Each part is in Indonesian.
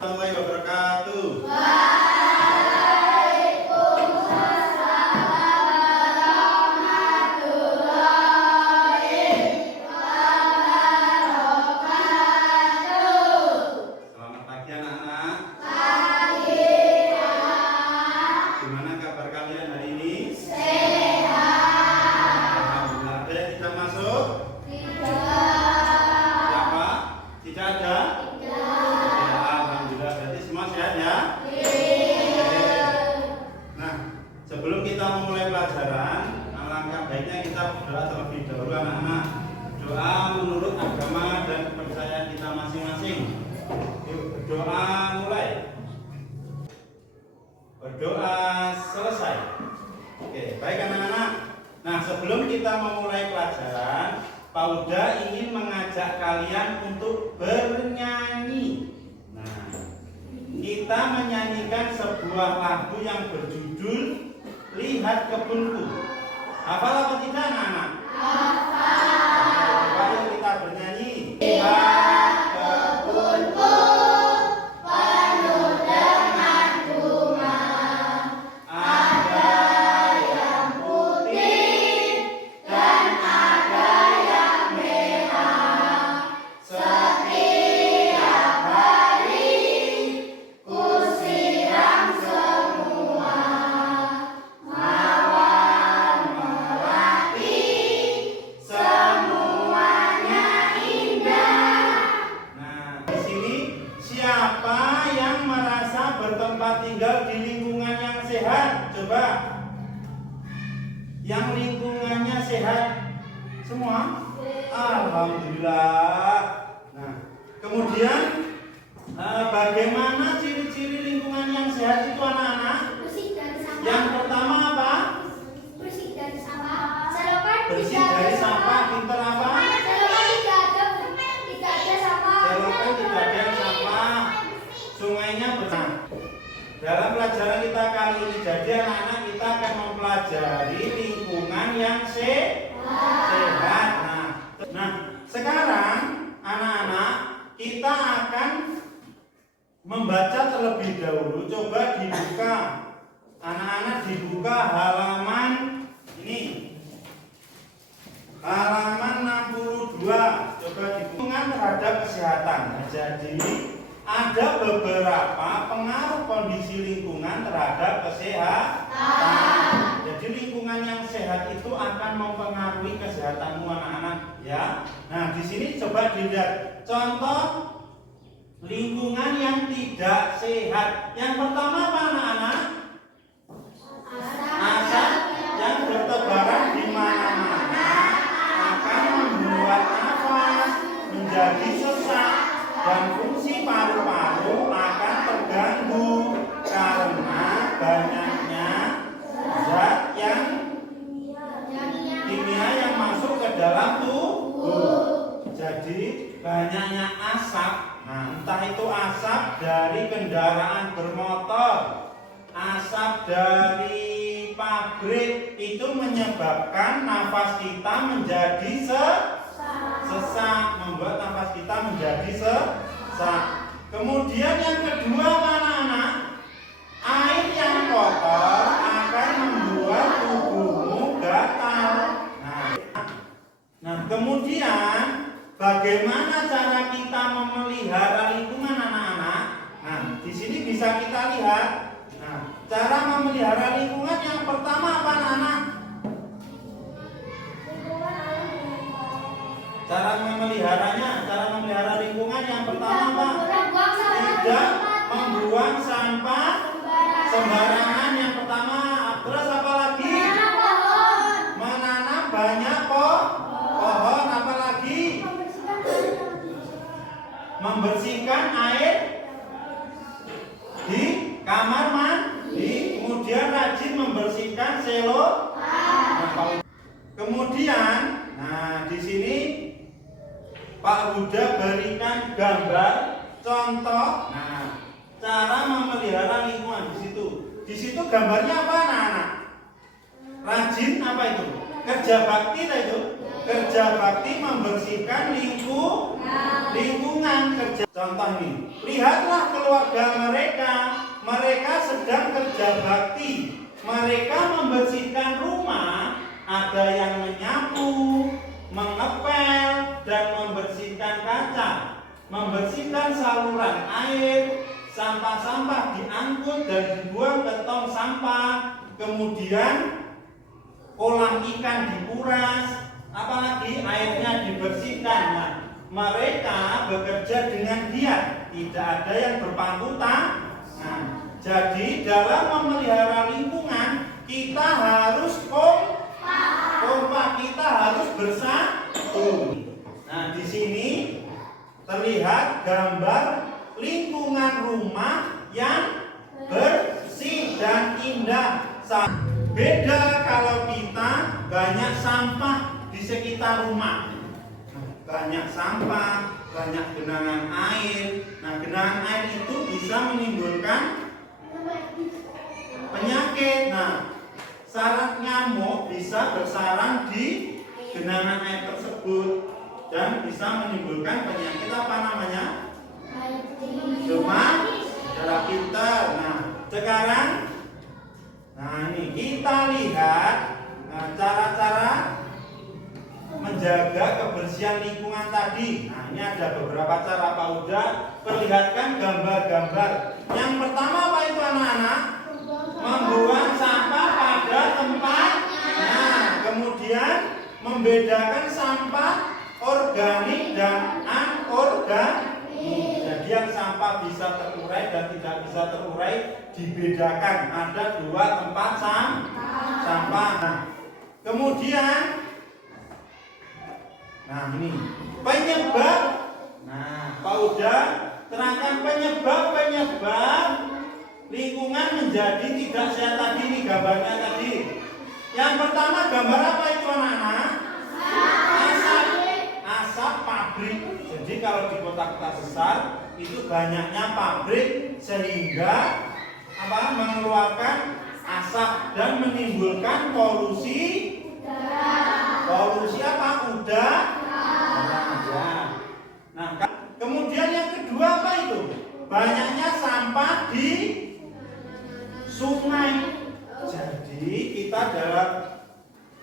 Warahmatullahi wabarakatuh. Selamat pagi anak-anak. Gimana kabar kalian hari ini? Alhamdulillah. Ada yang tidak masuk? Siapa? Tidak ada? Ya, alhamdulillah. Berarti semua sehat ya? Nah, sebelum kita memulai pelajaran, alangkah baiknya kita berdoa terlebih dahulu anak-anak. Doa menurut agama dan kepercayaan kita masing-masing. Yuk berdoa mulai. Berdoa selesai. Oke, baik anak-anak. Nah, sebelum kita memulai pelajaran, Pak Uda ingin mengajak kalian untuk bernyanyi. Nah, kita menyanyikan sebuah lagu yang berjudul Lihat Kebunku. Hafal apa tidak anak-anak? Coba yuk kita bernyanyi. Lihat kebunku penuh dengan bunga, ada yang putih dan ada yang merah. Setiap hari ku siram semua, mawar melati, semuanya indah. Nah, di sini siapa yang merasa bertempat tinggal di lingkungan yang sehat? Coba. Yang lingkungannya sehat semua? Alhamdulillah. Nah, kemudian bagaimana ciri-ciri lingkungan yang sehat itu anak-anak? Bersih dari sampah. Yang pertama apa? Bersih dari sampah. Selokan Bersih tidak dari ada sampah. Pinter apa? Selokan tidak ada sampah. Selokan tidak ada sampah. Sungainya bersih. Dalam pelajaran kita kali ini, jadi anak-anak kita akan mempelajari lingkungan yang sehat. Nah, sekarang anak-anak kita akan membaca terlebih dahulu. Coba dibuka, anak-anak dibuka halaman ini, halaman 62. Coba lingkungan terhadap kesehatan. Nah, jadi ada beberapa pengaruh kondisi lingkungan terhadap kesehatan. Jadi lingkungan yang sehat itu akan mempengaruhi kesehatanmu anak-anak ya. Nah, di sini coba dilihat contoh lingkungan yang tidak sehat. Yang pertama apa anak-anak? Asap yang bertebaran di mana-mana akan membuat nafas menjadi sesak dan fungsi paru-paru akan terganggu karena banyaknya zat yang kimia yang masuk ke dalam tubuh. Jadi banyaknya asap. Nah, entah itu asap dari kendaraan bermotor, asap dari pabrik, itu menyebabkan nafas kita menjadi sesak, membuat nafas kita menjadi sesak. Kemudian yang kedua anak-anak, air yang kotor akan membuat tubuhmu gatal. Nah, kemudian bagaimana cara kita memelihara lingkungan anak-anak? Nah, di sini bisa kita lihat. Nah, cara memelihara lingkungan yang pertama apa anak-anak? Cara memelihara lingkungan yang pertama apa? Tidak membuang sampah sembarangan yang pertama. Terus apa lagi? Menanam banyak pohon. Apa lagi? Membersihkan air di kamar mandi. Kemudian rajin membersihkan selokan. Kemudian, nah di sini Pak Huda berikan gambar contoh. Nah, cara memelihara lingkungan di situ. Di situ gambarnya apa anak-anak? Rajin apa itu? Kerja bakti itu. Kerja bakti membersihkan lingkungan kerja. Contoh ini, lihatlah keluarga mereka. Mereka sedang kerja bakti. Mereka membersihkan rumah. Ada yang menyapu, mengepel, dan membersihkan kaca. Membersihkan saluran air. Sampah-sampah diangkut dan dibuang ke tong sampah. Kemudian kolam ikan dikuras, apalagi airnya dibersihkan. Nah, mereka bekerja dengan giat, tidak ada yang berpangku tangan. Nah, jadi dalam memelihara lingkungan kita harus kompak, kita harus bersatu. Nah, di sini terlihat gambar lingkungan rumah yang bersih dan indah. Beda kalau kita banyak sampah di sekitar rumah. Banyak sampah, banyak genangan air. Nah, genangan air itu bisa menimbulkan penyakit. Nah, sarang nyamuk bisa bersarang di genangan air tersebut dan bisa menimbulkan penyakit apa namanya? Demam darah pintar. Nah, sekarang ini kita lihat cara-cara menjaga kebersihan lingkungan tadi. Nah, ini ada beberapa cara, Pak Uda. Perlihatkan gambar-gambar. Yang pertama apa itu anak-anak? Membuang sampah pada tempatnya. Kemudian membedakan sampah organik dan anorganik. Jadi yang sampah bisa terurai dan tidak bisa terurai dibedakan. Ada 2 tempat sampah. Nah, kemudian ini penyebab. Nah, Pak Uda terangkan penyebab lingkungan menjadi tidak sehat tadi. Ini gambarnya tadi. Yang pertama gambar apa itu anak-anak? Asap pabrik. Jadi kalau di kota-kota besar itu banyaknya pabrik sehingga mengeluarkan asap dan menimbulkan polusi udara. Nah, kemudian yang kedua apa itu? Banyaknya sampah di sungai. Jadi kita dalam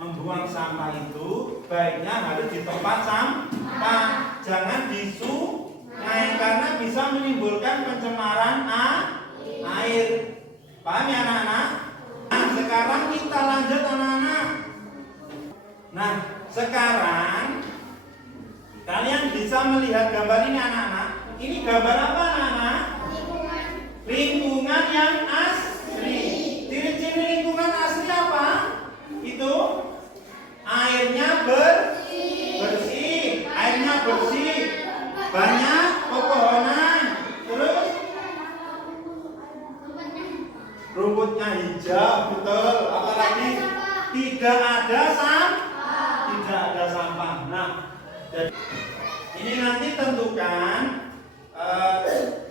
membuang sampah itu baiknya harus di tempat sampah, jangan di sungai karena bisa menimbulkan pencemaran air. Paham ya anak-anak? Nah, sekarang kita lanjut anak-anak. Nah, sekarang kalian bisa melihat gambar ini anak-anak. Ini gambar apa anak-anak? Lingkungan yang asli. Ciri-ciri lingkungan asli apa? Itu airnya bersih, banyak pepohonan, terus rumputnya hijau, betul. Apalagi tidak ada sampah. Nah, jadi ini nanti tentukan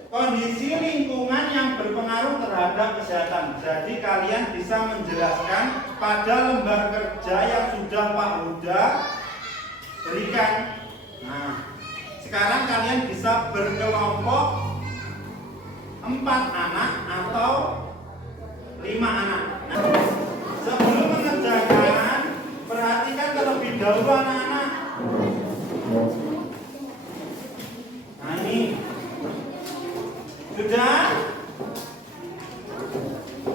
kondisi lingkungan yang berpengaruh terhadap kesehatan. Jadi kalian bisa menjelaskan pada lembar kerja yang sudah Pak Huda berikan. Nah, sekarang kalian bisa berkelompok 4 anak atau 5 anak. Nah, sebelum mengerjakan, perhatikan terlebih dahulu anak-anak. Nah, ini sudah.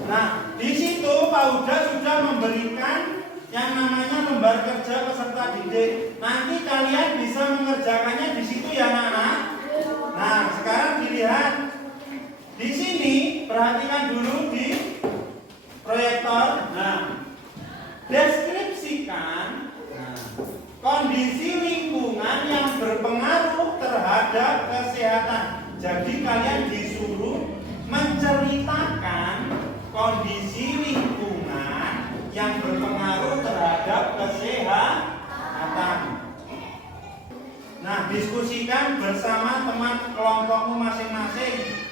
Nah, di situ Pak Huda sudah memberikan yang namanya lembar kerja peserta didik. Nanti kalian bisa mengerjakannya di situ ya, anak-anak. Nah, sekarang dilihat di sini, perhatikan dulu di proyektor. Nah, deskripsikan kondisi lingkungan yang berpengaruh terhadap kesehatan. Jadi kalian disuruh menceritakan kondisi lingkungan yang berpengaruh terhadap kesehatan. Nah, diskusikan bersama teman kelompokmu masing-masing.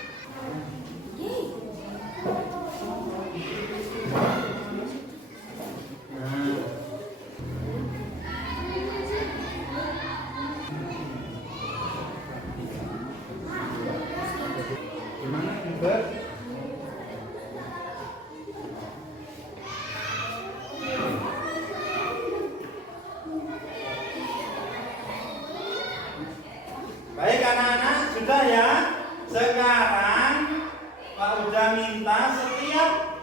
Baik anak-anak, sudah ya. Sekarang Pak udah minta setiap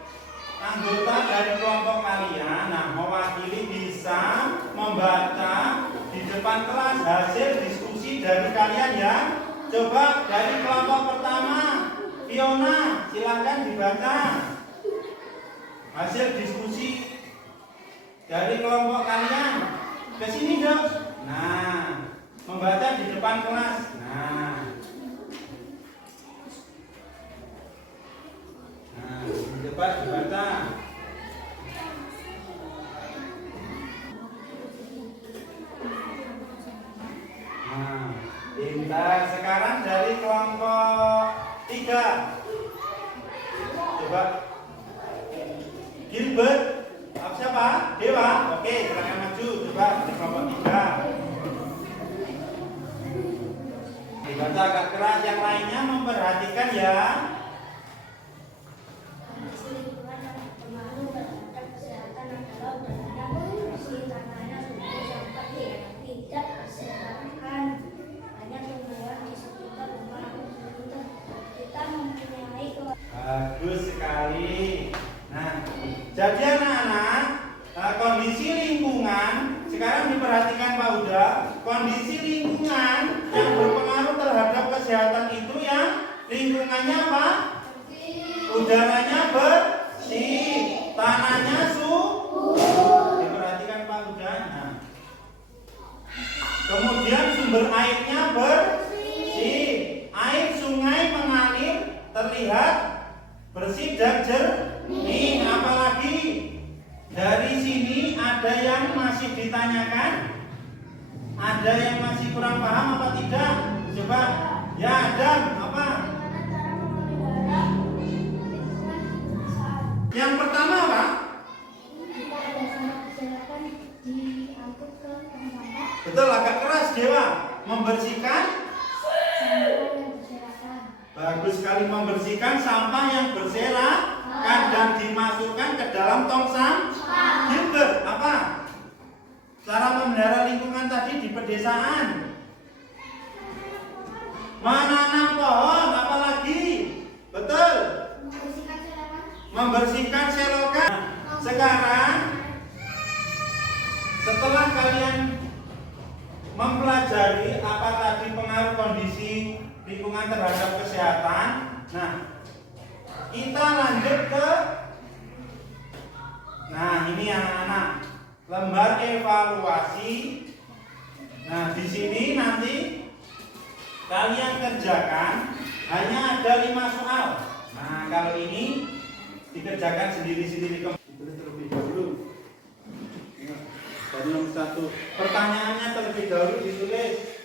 anggota dari kelompok kalian, nah mewakili bisa membaca di depan kelas hasil diskusi dari kalian ya. Coba dari kelompok pertama, Fiona, silakan dibaca hasil diskusi dari kelompok kalian. Ke sini dong. Nah, membaca di depan kelas. Nah, coba dibaca. Nah, pintar. Sekarang dari kelompok 3. Coba Gilbert. Siapa? Dewa. Oke, silakan maju. Coba di kelompok 3. Dibaca agak keras. Yang lainnya memperhatikan ya. Bagus sekali. Nah, jadi anak-anak, kondisi lingkungan sekarang diperhatikan Pak Uda. Kondisi lingkungan yang berpengaruh terhadap kesehatan itu yang lingkungannya apa? Udaranya bersih, tanahnya diperhatikan Pak Uda. Nah, kemudian sumber airnya bersih, air sungai mengalir terlihat bersih dan jernih. Apalagi dari sini ada yang masih ditanyakan, ada yang masih kurang paham apa tidak? Coba ya, ada apa? Yang pertama apa? Betul, agak keras Dewa. Membersihkan. Bagus sekali, membersihkan sampah yang berserakan dan dimasukkan ke dalam tong sampah. Gilbert, apa? Cara memelihara lingkungan tadi di pedesaan. Menanam pohon, apalagi? Betul. Membersihkan selokan. Sekarang setelah kalian mempelajari apa tadi pengaruh kondisi lingkungan terhadap kesehatan, nah kita lanjut ke, nah ini anak-anak, lembar evaluasi. Nah di sini nanti kalian kerjakan hanya ada 5 soal. Nah kalau ini dikerjakan sendiri-sendiri. Terlebih dahulu dari nomor 1, pertanyaannya terlebih dahulu ditulis.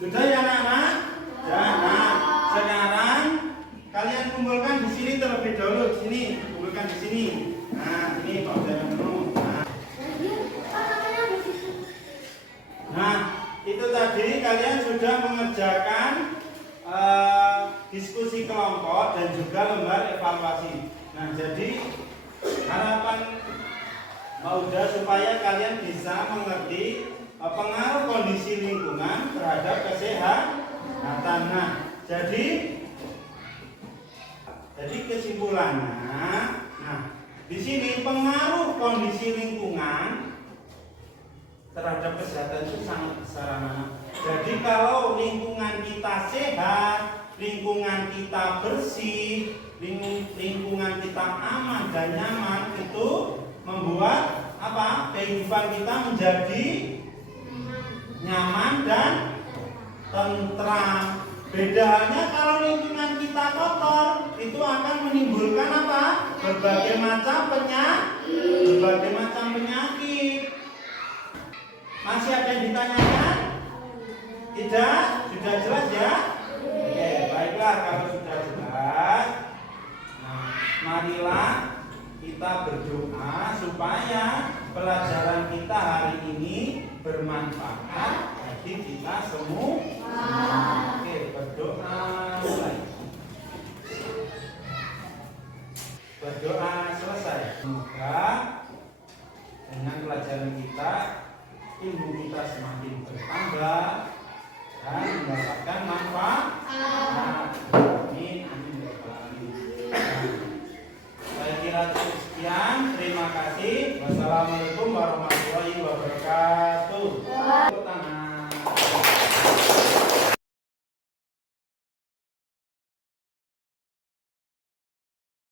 Sudah ya anak-anak? Ya, nah, sekarang kalian kumpulkan di sini terlebih dahulu. Sini, kumpulkan di sini. Nah, ini Pak udah penuh. Nah, itu tadi kalian sudah mengerjakan diskusi kelompok dan juga lembar evaluasi. Nah, jadi harapan Mauda supaya kalian bisa mengerti pengaruh kondisi lingkungan terhadap kesehatan. Nah, jadi kesimpulannya, nah di sini pengaruh kondisi lingkungan terhadap kesehatan itu sangat besar anak. Jadi kalau lingkungan kita sehat, lingkungan kita bersih, lingkungan kita aman dan nyaman, itu membuat apa? Kehidupan kita menjadi nyaman dan tentram. Beda halnya kalau lingkungan kita kotor, itu akan menimbulkan apa? Berbagai macam penyakit. Masih ada yang ditanyakan? Tidak? Sudah jelas ya? Oke, baiklah kalau sudah jelas. Nah, marilah kita berdoa supaya pelajaran kita hari ini bermanfaat bagi kita semua. Oke, berdoa mulai. Berdoa selesai. Semoga dengan pelajaran kita ilmu kita semakin bertambah dan mendapatkan manfaat